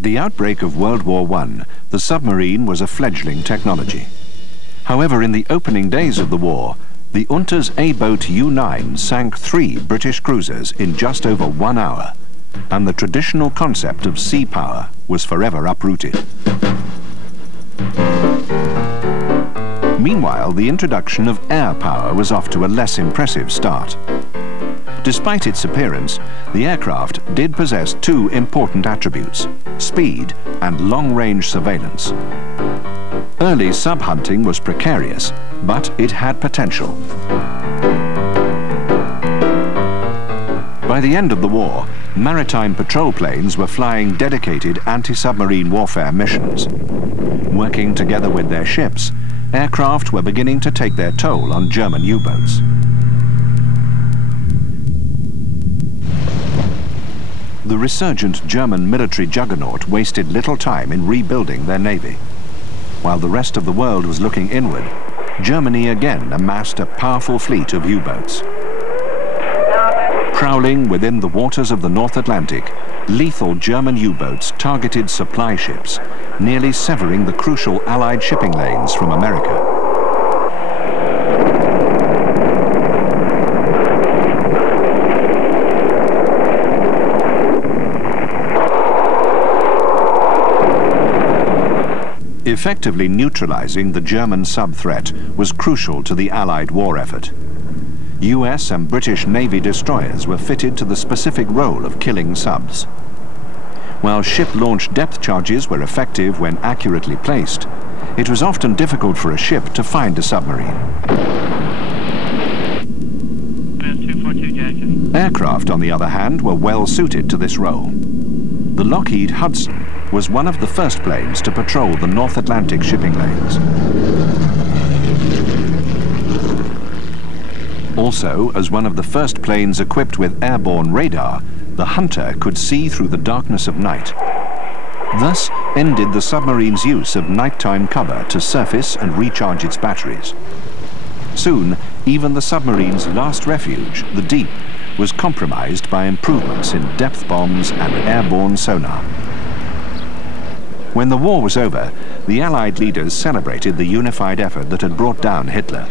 At the outbreak of World War I, the submarine was a fledgling technology. However, in the opening days of the war, the UNTA's A-boat U-9 sank 3 British cruisers in just over 1 hour, and the traditional concept of sea power was forever uprooted. Meanwhile, the introduction of air power was off to a less impressive start. Despite its appearance, the aircraft did possess 2 important attributes: speed and long-range surveillance. Early sub-hunting was precarious, but it had potential. By the end of the war, maritime patrol planes were flying dedicated anti-submarine warfare missions. Working together with their ships, aircraft were beginning to take their toll on German U-boats. The resurgent German military juggernaut wasted little time in rebuilding their navy. While the rest of the world was looking inward, Germany again amassed a powerful fleet of U-boats. Prowling within the waters of the North Atlantic, lethal German U-boats targeted supply ships, nearly severing the crucial Allied shipping lanes from America. Effectively neutralizing the German sub-threat was crucial to the Allied war effort. US and British Navy destroyers were fitted to the specific role of killing subs. While ship-launched depth charges were effective when accurately placed, it was often difficult for a ship to find a submarine. Aircraft, on the other hand, were well suited to this role. The Lockheed Hudson was one of the first planes to patrol the North Atlantic shipping lanes. Also, as one of the first planes equipped with airborne radar, the Hunter could see through the darkness of night. Thus ended the submarine's use of nighttime cover to surface and recharge its batteries. Soon, even the submarine's last refuge, the deep, was compromised by improvements in depth bombs and airborne sonar. When the war was over, the Allied leaders celebrated the unified effort that had brought down Hitler.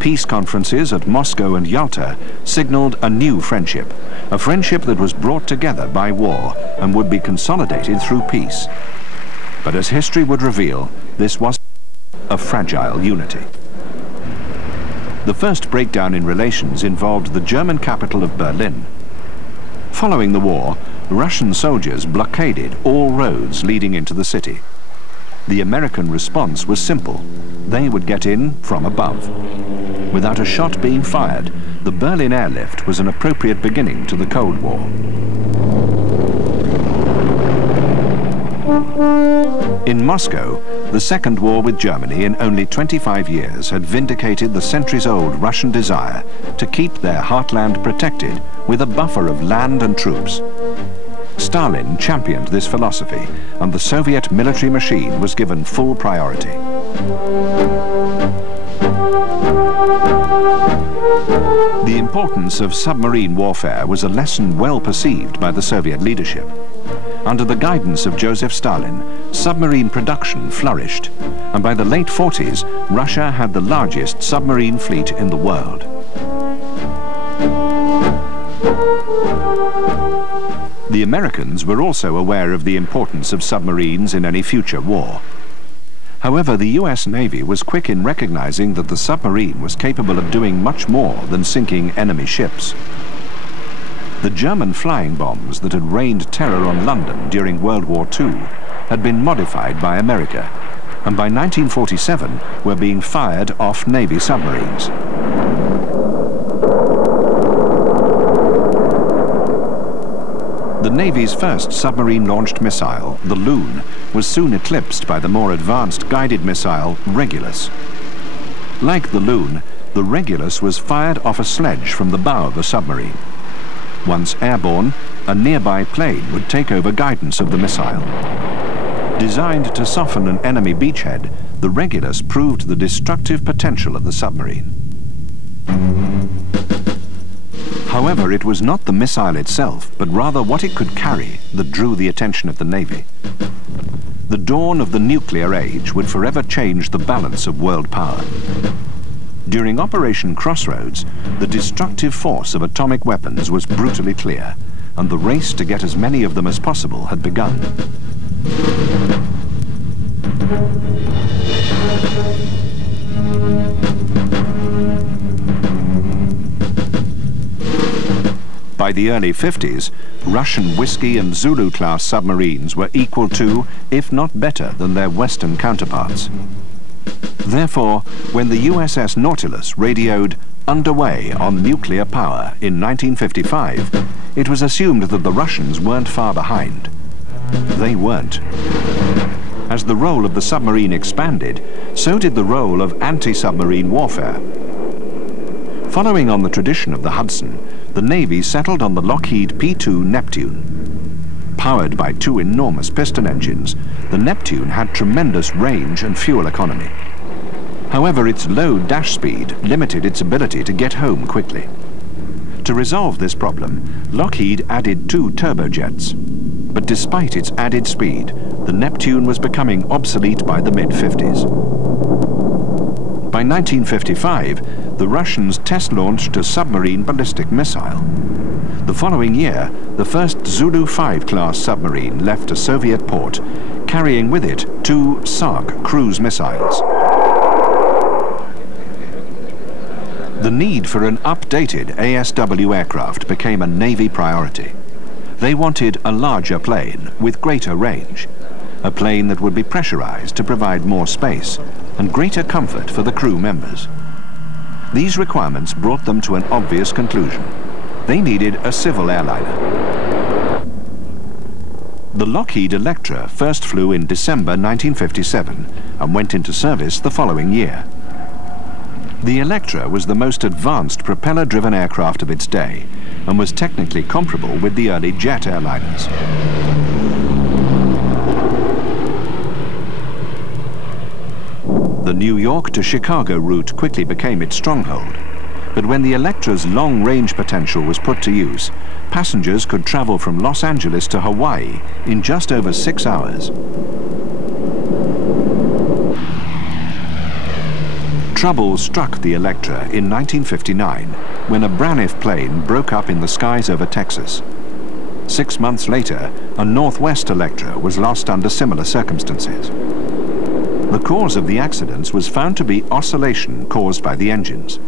Peace conferences at Moscow and Yalta signaled a new friendship, a friendship that was brought together by war and would be consolidated through peace. But as history would reveal, this was a fragile unity. The first breakdown in relations involved the German capital of Berlin. Following the war, Russian soldiers blockaded all roads leading into the city. The American response was simple. They would get in from above. Without a shot being fired, the Berlin airlift was an appropriate beginning to the Cold War. In Moscow, the Second War with Germany in only 25 years had vindicated the centuries-old Russian desire to keep their heartland protected with a buffer of land and troops. Stalin championed this philosophy, and the Soviet military machine was given full priority. The importance of submarine warfare was a lesson well perceived by the Soviet leadership. Under the guidance of Joseph Stalin, submarine production flourished, and by the late 40s, Russia had the largest submarine fleet in the world. The Americans were also aware of the importance of submarines in any future war. However, the US Navy was quick in recognizing that the submarine was capable of doing much more than sinking enemy ships. The German flying bombs that had rained terror on London during World War II had been modified by America, and by 1947 were being fired off Navy submarines. The Navy's first submarine-launched missile, the Loon, was soon eclipsed by the more advanced guided missile, Regulus. Like the Loon, the Regulus was fired off a sledge from the bow of the submarine. Once airborne, a nearby plane would take over guidance of the missile. Designed to soften an enemy beachhead, the Regulus proved the destructive potential of the submarine. However, However, it was not the missile itself, but rather what it could carry that drew the attention of the Navy. The dawn of the nuclear age would forever change the balance of world power. During Operation Crossroads, the destructive force of atomic weapons was brutally clear, and the race to get as many of them as possible had begun. By the early 50s, Russian Whiskey and Zulu-class submarines were equal to, if not better than their Western counterparts. Therefore, when the USS Nautilus radioed "underway on nuclear power" in 1955, it was assumed that the Russians weren't far behind. They weren't. As the role of the submarine expanded, so did the role of anti-submarine warfare. Following on the tradition of the Hudson, the Navy settled on the Lockheed P-2 Neptune. Powered by two enormous piston engines, the Neptune had tremendous range and fuel economy. However, its low dash speed limited its ability to get home quickly. To resolve this problem, Lockheed added two turbojets. But despite its added speed, the Neptune was becoming obsolete by the mid-50s. By 1955, the Russians test-launched a submarine ballistic missile. The following year, the first Zulu-5 class submarine left a Soviet port, carrying with it two SARC cruise missiles. The need for an updated ASW aircraft became a Navy priority. They wanted a larger plane with greater range, a plane that would be pressurized to provide more space and greater comfort for the crew members. These requirements brought them to an obvious conclusion. They needed a civil airliner. The Lockheed Electra first flew in December 1957 and went into service the following year. The Electra was the most advanced propeller-driven aircraft of its day and was technically comparable with the early jet airliners. The New York to Chicago route quickly became its stronghold, but when the Electra's long-range potential was put to use, passengers could travel from Los Angeles to Hawaii in just over 6 hours. Trouble struck the Electra in 1959 when a Braniff plane broke up in the skies over Texas. 6 months later, a Northwest Electra was lost under similar circumstances. The cause of the accidents was found to be oscillation caused by the engines.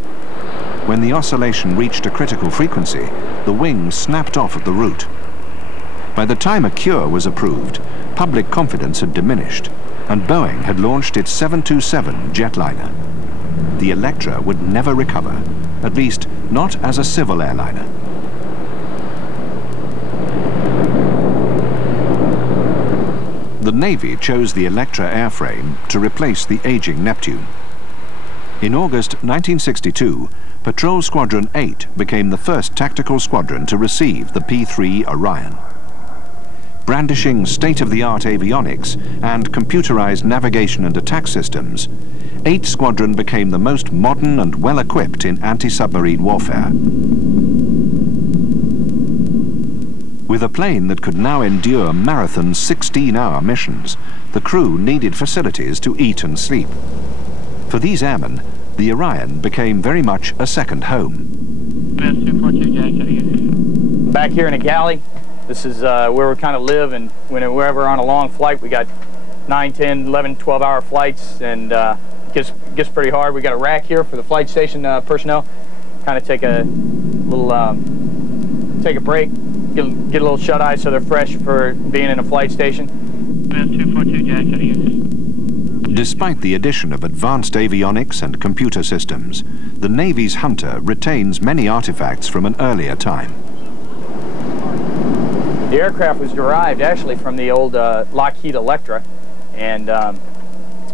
When the oscillation reached a critical frequency, the wings snapped off at the root. By the time a cure was approved, public confidence had diminished, and Boeing had launched its 727 jetliner. The Electra would never recover, at least not as a civil airliner. The Navy chose the Electra airframe to replace the aging Neptune. In August 1962, Patrol Squadron 8 became the first tactical squadron to receive the P-3 Orion. Brandishing state-of-the-art avionics and computerized navigation and attack systems, 8 Squadron became the most modern and well-equipped in anti-submarine warfare. With a plane that could now endure marathon 16-hour missions, the crew needed facilities to eat and sleep. For these airmen, the Orion became very much a second home. Back here in a galley, this is where we kind of live, and whenever we're on a long flight, we got 9, 10, 11, 12-hour flights, and gets pretty hard. We got a rack here for the flight station personnel. Kind of take a little, take a break, get a little shut-eye so they're fresh for being in a flight station. Despite the addition of advanced avionics and computer systems, the Navy's Hunter retains many artifacts from an earlier time. The aircraft was derived actually from the old Lockheed Electra, and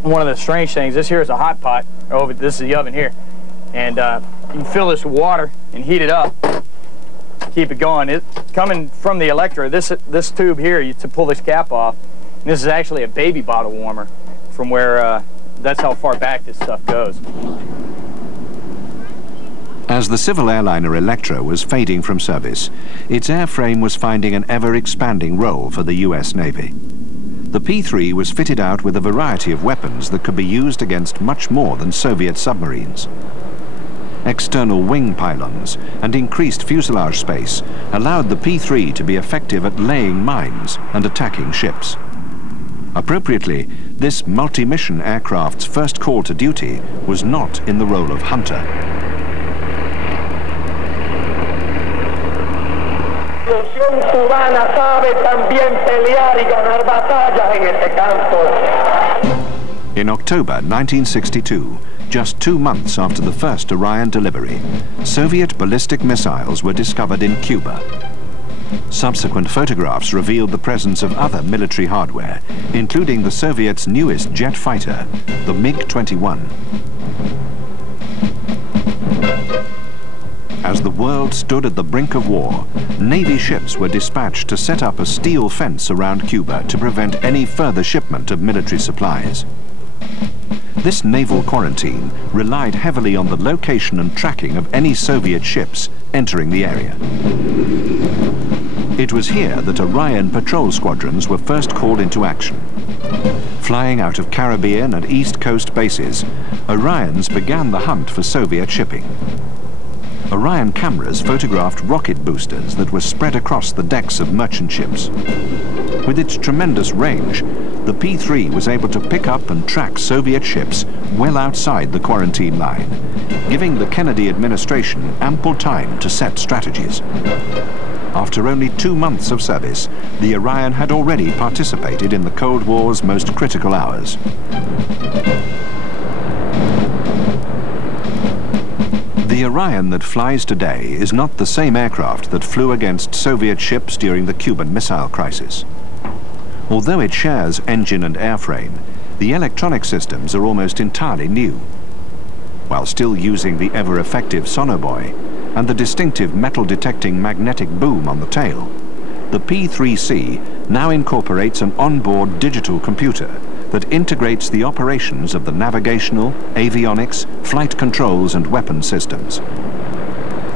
one of the strange things, this here is a hot pot. Oh, this is the oven here, and you can fill this with water and heat it up, keep it going. It's coming from the Electra. This tube here, to pull this cap off, and this is actually a baby bottle warmer, from where that's how far back this stuff goes. As the civil airliner Electra was fading from service, its airframe was finding an ever-expanding role for the US Navy. The P-3 was fitted out with a variety of weapons that could be used against much more than Soviet submarines. External wing pylons and increased fuselage space allowed the P-3 to be effective at laying mines and attacking ships. Appropriately, this multi-mission aircraft's first call to duty was not in the role of hunter. In October 1962, just 2 months after the first Orion delivery, Soviet ballistic missiles were discovered in Cuba. Subsequent photographs revealed the presence of other military hardware, including the Soviets' newest jet fighter, the MiG-21. As the world stood at the brink of war, Navy ships were dispatched to set up a steel fence around Cuba to prevent any further shipment of military supplies. This naval quarantine relied heavily on the location and tracking of any Soviet ships entering the area. It was here that Orion patrol squadrons were first called into action. Flying out of Caribbean and East Coast bases, Orions began the hunt for Soviet shipping. Orion cameras photographed rocket boosters that were spread across the decks of merchant ships. With its tremendous range, the P-3 was able to pick up and track Soviet ships well outside the quarantine line, giving the Kennedy administration ample time to set strategies. After only 2 months of service, the Orion had already participated in the Cold War's most critical hours. The Orion that flies today is not the same aircraft that flew against Soviet ships during the Cuban Missile Crisis. Although it shares engine and airframe, the electronic systems are almost entirely new. While still using the ever-effective sonobuoy and the distinctive metal-detecting magnetic boom on the tail, the P-3C now incorporates an onboard digital computer that integrates the operations of the navigational, avionics, flight controls and weapon systems.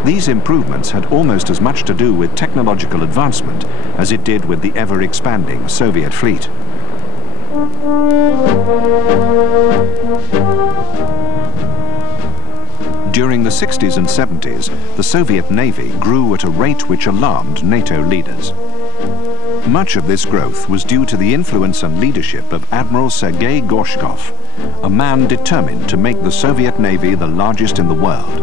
These improvements had almost as much to do with technological advancement as it did with the ever-expanding Soviet fleet. During the 60s and 70s, the Soviet Navy grew at a rate which alarmed NATO leaders. Much of this growth was due to the influence and leadership of Admiral Sergei Gorshkov, a man determined to make the Soviet Navy the largest in the world.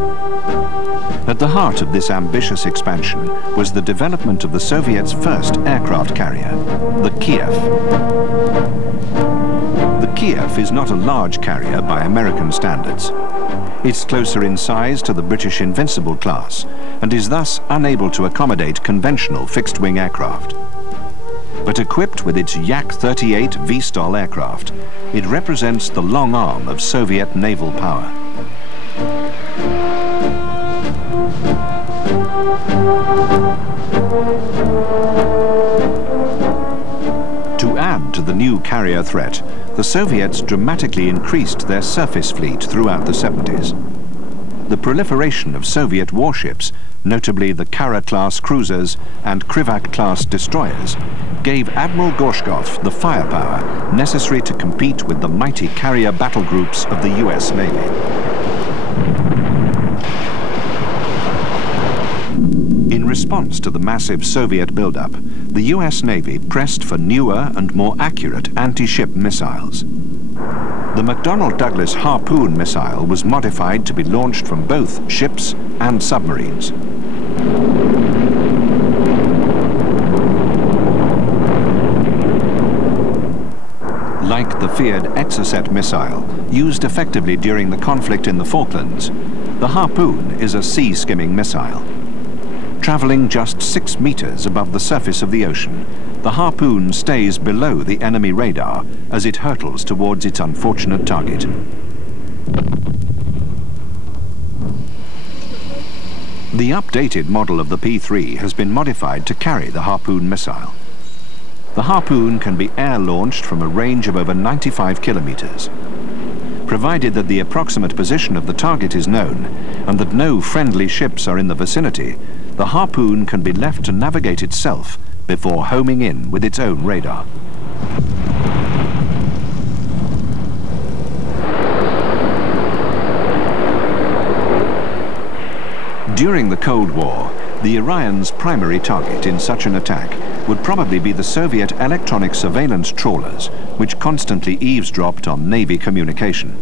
At the heart of this ambitious expansion was the development of the Soviets' first aircraft carrier, the Kiev. The Kiev is not a large carrier by American standards. It's closer in size to the British Invincible class and is thus unable to accommodate conventional fixed-wing aircraft. But equipped with its Yak-38 V-STOL aircraft, it represents the long arm of Soviet naval power. To add to the new carrier threat, the Soviets dramatically increased their surface fleet throughout the 70s. The proliferation of Soviet warships, notably the Kara-class cruisers and Krivak-class destroyers, gave Admiral Gorshkov the firepower necessary to compete with the mighty carrier battle groups of the US Navy. In response to the massive Soviet buildup, the US Navy pressed for newer and more accurate anti-ship missiles. The McDonnell Douglas Harpoon missile was modified to be launched from both ships and submarines. Like the feared Exocet missile, used effectively during the conflict in the Falklands, the Harpoon is a sea-skimming missile. Traveling just 6 meters above the surface of the ocean, the Harpoon stays below the enemy radar as it hurtles towards its unfortunate target. The updated model of the P-3 has been modified to carry the Harpoon missile. The Harpoon can be air-launched from a range of over 95 kilometers. Provided that the approximate position of the target is known and that no friendly ships are in the vicinity, the harpoon can be left to navigate itself before homing in with its own radar. During the Cold War, the Orion's primary target in such an attack would probably be the Soviet electronic surveillance trawlers, which constantly eavesdropped on Navy communication.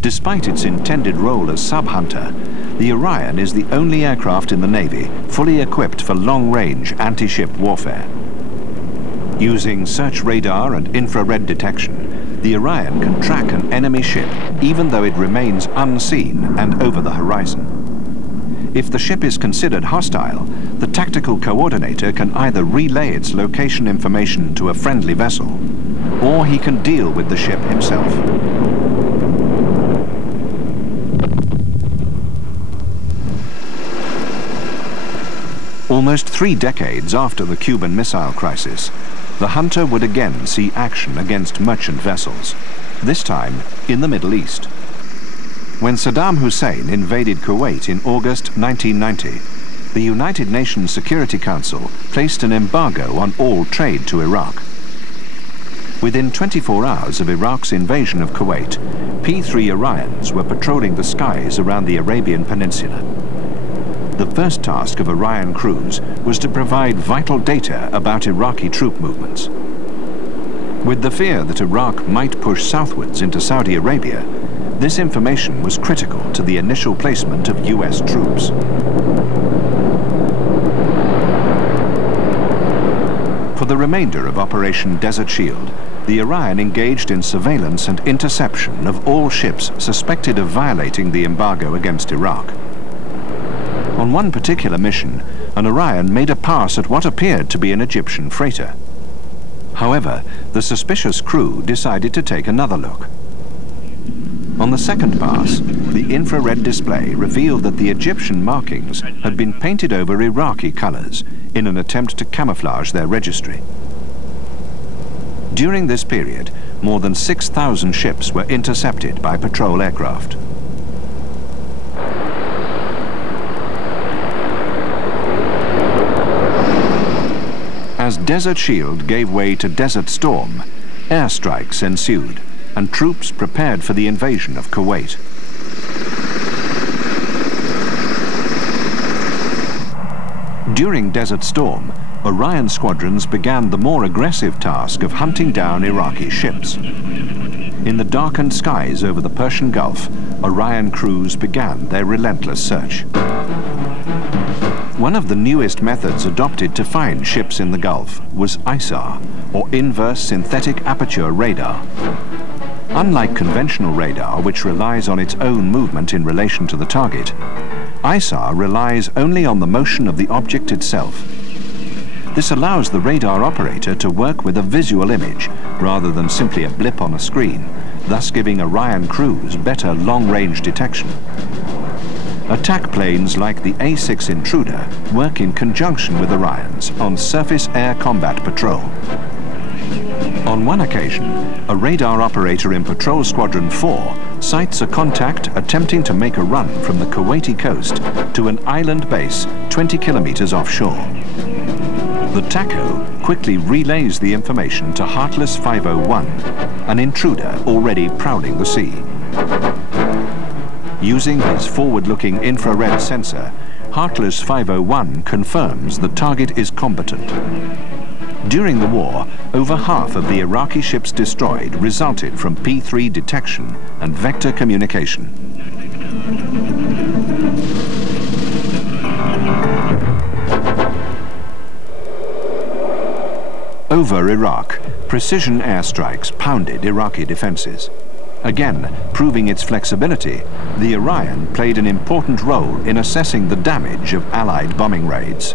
Despite its intended role as sub-hunter, the Orion is the only aircraft in the Navy fully equipped for long-range anti-ship warfare. Using search radar and infrared detection, the Orion can track an enemy ship even though it remains unseen and over the horizon. If the ship is considered hostile, the tactical coordinator can either relay its location information to a friendly vessel, or he can deal with the ship himself. Almost 3 decades after the Cuban Missile Crisis, the Hunter would again see action against merchant vessels, this time in the Middle East. When Saddam Hussein invaded Kuwait in August 1990, the United Nations Security Council placed an embargo on all trade to Iraq. Within 24 hours of Iraq's invasion of Kuwait, P-3 Orions were patrolling the skies around the Arabian Peninsula. The first task of Orion crews was to provide vital data about Iraqi troop movements. With the fear that Iraq might push southwards into Saudi Arabia, this information was critical to the initial placement of US troops. For the remainder of Operation Desert Shield, the Orion engaged in surveillance and interception of all ships suspected of violating the embargo against Iraq. On one particular mission, an Orion made a pass at what appeared to be an Egyptian freighter. However, the suspicious crew decided to take another look. On the second pass, the infrared display revealed that the Egyptian markings had been painted over Iraqi colors in an attempt to camouflage their registry. During this period, more than 6,000 ships were intercepted by patrol aircraft. As Desert Shield gave way to Desert Storm, airstrikes ensued, and troops prepared for the invasion of Kuwait. During Desert Storm, Orion squadrons began the more aggressive task of hunting down Iraqi ships. In the darkened skies over the Persian Gulf, Orion crews began their relentless search. One of the newest methods adopted to find ships in the Gulf was ISAR, or Inverse Synthetic Aperture Radar. Unlike conventional radar, which relies on its own movement in relation to the target, ISAR relies only on the motion of the object itself. This allows the radar operator to work with a visual image rather than simply a blip on a screen, thus giving Orion crews better long-range detection. Attack planes like the A-6 Intruder work in conjunction with Orions on surface-air combat patrol. On one occasion, a radar operator in Patrol Squadron 4 sights a contact attempting to make a run from the Kuwaiti coast to an island base 20 kilometers offshore. The TACO quickly relays the information to Heartless 501, an intruder already prowling the sea. Using his forward-looking infrared sensor, Heartless 501 confirms the target is combatant. During the war, over half of the Iraqi ships destroyed resulted from P-3 detection and vector communication. Over Iraq, precision airstrikes pounded Iraqi defenses. Again, proving its flexibility, the Orion played an important role in assessing the damage of Allied bombing raids.